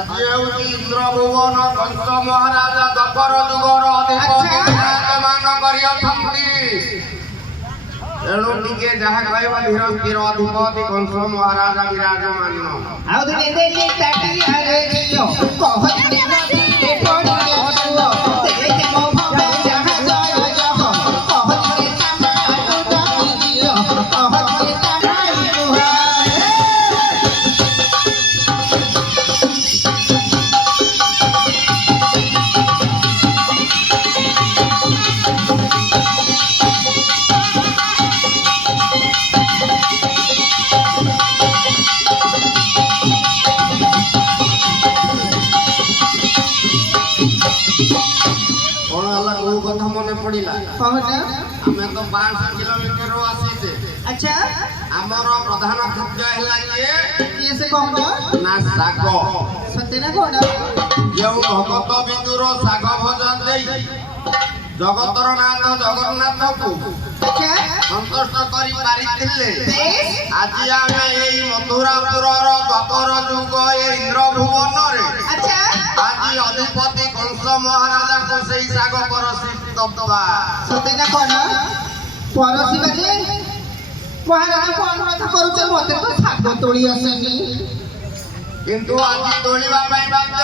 ଆଜି ହେଉଛି ଇନ୍ଦ୍ରଭୁବନ କଂସ ମହାରାଜା ଦ୍ୱାପର ଯୁଗର ଅଧିପତି ବିରାଜମାନ କରିଅଛନ୍ତି। ତେଣୁ ଟିକେ ଯାହା କହିବ ଧୀର ସ୍ଥିର ଅଧିପତି କଂସ ମହାରାଜା ବିରାଜମାନ। ଆଉ ଦିନେ ଦେଖି ତାଟିଆରେ ଦିଅ କହନ୍ତି ନଦୀ ପଡ଼ିଲେ ସୁଅ ଦେଖେ ମୋ ଭବ ଯାହା ଜୟ ଜହ କହନ୍ତି ତାମାକୁ ଡାକି ଦିଅ କହନ୍ତି ତାମାକୁ କୁହ। କଣ ହେଲା କୋଉ କଥା ମନେ ପଡିଲା? କହଟ ଆମେ ତ 500 କିଲୋମିଟର ଆସିଛେ। ଆଚ୍ଛା ଆମର ପ୍ରଧାନ ଖାଦ୍ୟ ହେଲା କିଏ ସେ କହଟ ନା ଶାଗ। ସତେ ନା କଣ? ଯେଉଁ ଭଗତ ବିନ୍ଦୁର ଶାଗ ଭଜା ଦେଇ ଜଗତର ନାଥ ଜଗନ୍ନାଥଙ୍କୁ ଆଚ୍ଛା ସନ୍ତୁଷ୍ଟ କରି ପାରିଥିଲେ। ବେଶ ଆଜି ଆମେ ଏଇ ମଥୁରାପୁରର ଦ୍ୱାପର ଯୁଗ ଏ ଇନ୍ଦ୍ରଭୁବନରେ ଆଚ୍ଛା ଆଜି ଅଧିପତି କଂସ ମହାରାଜାଙ୍କୁ ସେଇ ଶାଗ ପରସି ଦବା। ସତେ ନା କଣ? ପରସିବା ଯେ ମହାରାଜାଙ୍କୁ ଅନୁରୋଧ କରୁଛ ମତେ ତ ଶାଗ ତୋଳି ଆସେନି। କିନ୍ତୁ ଆଜି ତୋଳିବା ପାଇଁ ବାଧ୍ୟ